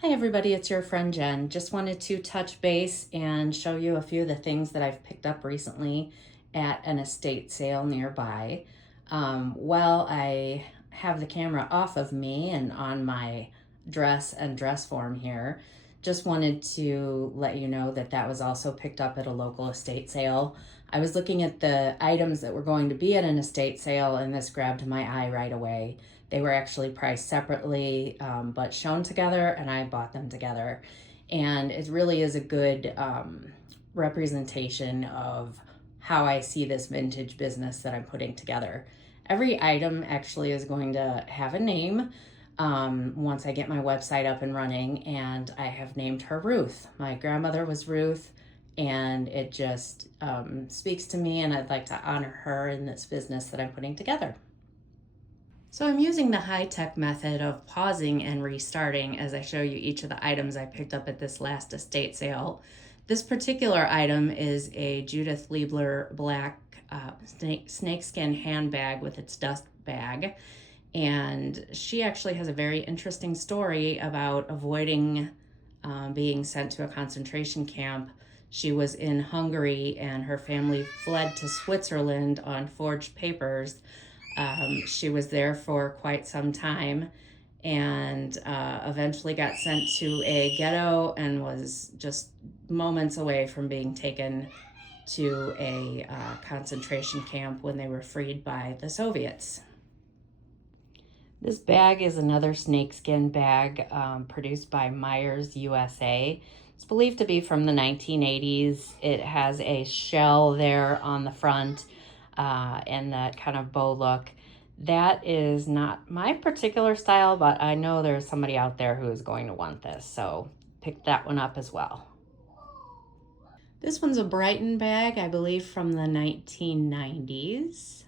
Hi everybody, it's your friend Jen. Just wanted to touch base and show you a few of the things that I've picked up recently at an estate sale nearby. While I have the camera off of me and on my dress and dress form here, just wanted to let you know that that was also picked up at a local estate sale. I was looking at the items that were going to be at an estate sale and this grabbed my eye right away. They were actually priced separately, but shown together, and I bought them together. And it really is a good representation of how I see this vintage business that I'm putting together. Every item actually is going to have a name once I get my website up and running, and I have named her Ruth. My grandmother was Ruth, and it just speaks to me, and I'd like to honor her in this business that I'm putting together. So I'm using the high-tech method of pausing and restarting as I show you each of the items I picked up at this last estate sale. This particular item is a Judith Liebler black snakeskin handbag with its dust bag. And she actually has a very interesting story about avoiding being sent to a concentration camp. She was in Hungary and her family fled to Switzerland on forged papers. She was there for quite some time and eventually got sent to a ghetto and was just moments away from being taken to a concentration camp when they were freed by the Soviets. This bag is another snakeskin bag produced by Myers USA. It's believed to be from the 1980s. It has a shell there on the front and that kind of bow look. That is not my particular style, but I know there's somebody out there who is going to want this, so pick that one up as well. This one's a Brighton bag, I believe from the 1990s.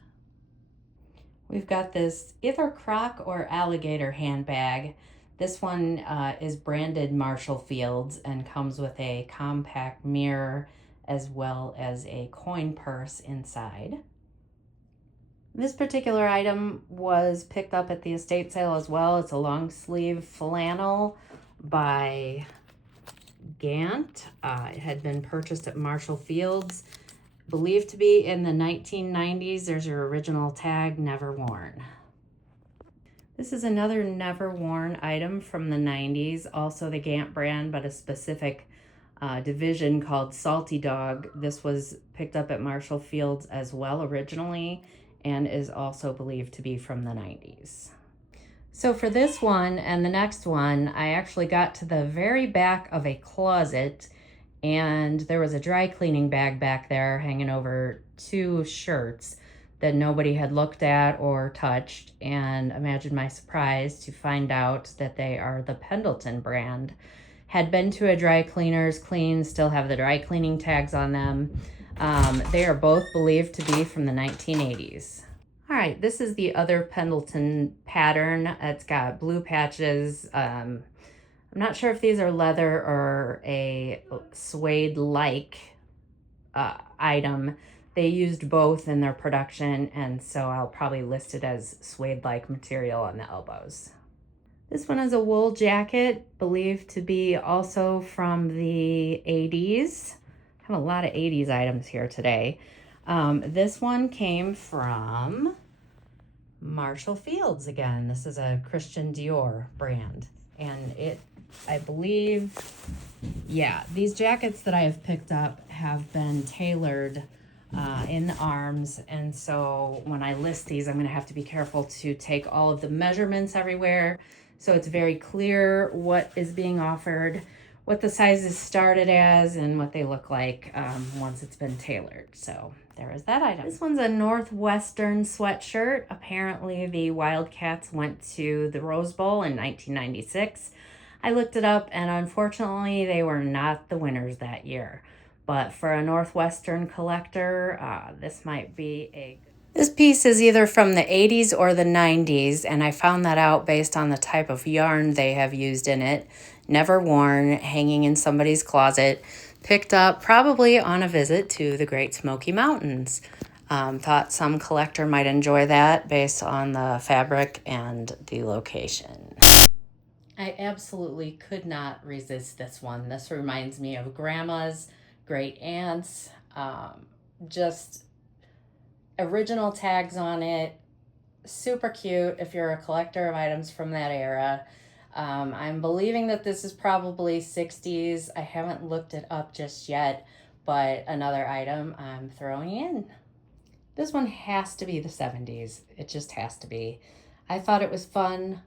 We've got this either croc or alligator handbag. This one is branded Marshall Fields and comes with a compact mirror as well as a coin purse inside. This particular item was picked up at the estate sale as well. It's a long sleeve flannel by Gant. It had been purchased at Marshall Fields, believed to be in the 1990s. There's your original tag, never worn. This is another never worn item from the 90s, also the Gant brand, but a specific division called Salty Dog. This was picked up at Marshall Fields as well originally and is also believed to be from the 90s. So for this one and the next one, I actually got to the very back of a closet and there was a dry cleaning bag back there hanging over two shirts that nobody had looked at or touched. And imagine my surprise to find out that they are the Pendleton brand. Had been to a dry cleaner's, clean, still have the dry cleaning tags on them. They are both believed to be from the 1980s. All right, this is the other Pendleton pattern. It's got blue patches. I'm not sure if these are leather or a suede-like item. They used both in their production, and so I'll probably list it as suede-like material on the elbows. This one is a wool jacket, believed to be also from the 80s. I have a lot of 80s items here today. This one came from Marshall Fields again. This is a Christian Dior brand. And I believe, yeah, these jackets that I have picked up have been tailored in the arms. And so when I list these, I'm going to have to be careful to take all of the measurements everywhere. So it's very clear what is being offered, what the sizes started as, and what they look like once it's been tailored. So there is that item. This one's a Northwestern sweatshirt. Apparently the Wildcats went to the Rose Bowl in 1996. I looked it up and unfortunately they were not the winners that year. But for a Northwestern collector, this might be a... This piece is either from the 80s or the 90s, and I found that out based on the type of yarn they have used in it. Never worn, hanging in somebody's closet, picked up probably on a visit to the Great Smoky Mountains. Thought some collector might enjoy that based on the fabric and the location. I absolutely could not resist this one. This reminds me of grandma's, great aunts, just original tags on it. Super cute if you're a collector of items from that era. I'm believing that this is probably 60s. I haven't looked it up just yet, but another item I'm throwing in. This one has to be the 70s. It just has to be. I thought it was fun.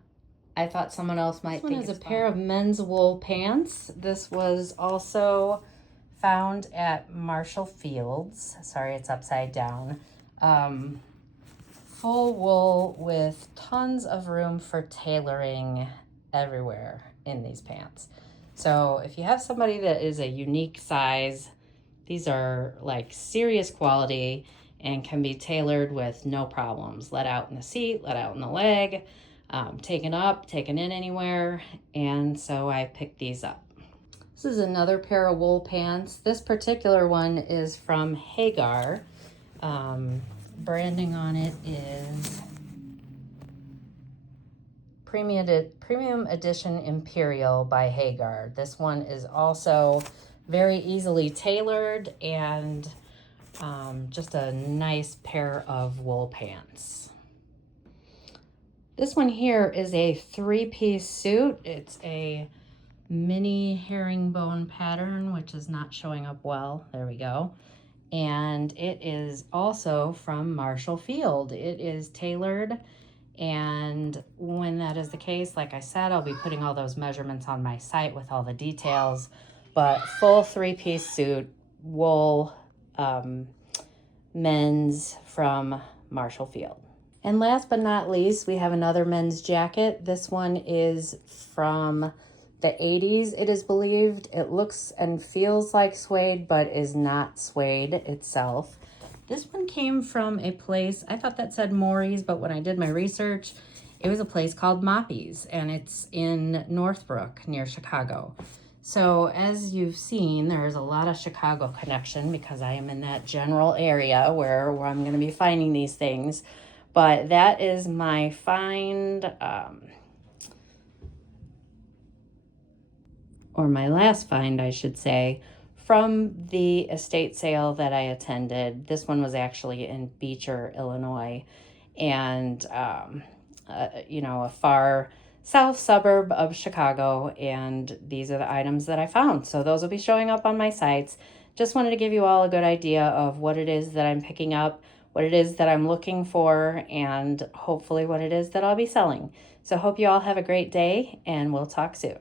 I thought someone else might think it's fun. This one is a pair of men's wool pants. This was also found at Marshall Fields. Sorry, it's upside down. Full wool with tons of room for tailoring everywhere in these pants. So if you have somebody that is a unique size, these are like serious quality and can be tailored with no problems. Let out in the seat, let out in the leg, taken up, taken in anywhere. And so I picked these up. This is another pair of wool pants. This particular one is from Hagar. Branding on it is Premium Edition Imperial by Hagar. This one is also very easily tailored and just a nice pair of wool pants. This one here is a 3-piece suit. It's a mini herringbone pattern, which is not showing up well. There we go. And it is also from Marshall Field. It is tailored, and when that is the case, like I said, I'll be putting all those measurements on my site with all the details. But full 3-piece suit, wool, men's from Marshall Field. And last but not least, we have another men's jacket. This one is from the 80s, it is believed. It looks and feels like suede, but is not suede itself. This one came from a place, I thought that said Morry's, but when I did my research, it was a place called Moppy's, and it's in Northbrook near Chicago. So as you've seen, there's a lot of Chicago connection because I am in that general area where I'm going to be finding these things. But that is my find, or my last find, I should say, from the estate sale that I attended. This one was actually in Beecher, Illinois, and a far south suburb of Chicago, and these are the items that I found. So those will be showing up on my sites. Just wanted to give you all a good idea of what it is that I'm picking up, what it is that I'm looking for, and hopefully what it is that I'll be selling. So hope you all have a great day, and we'll talk soon.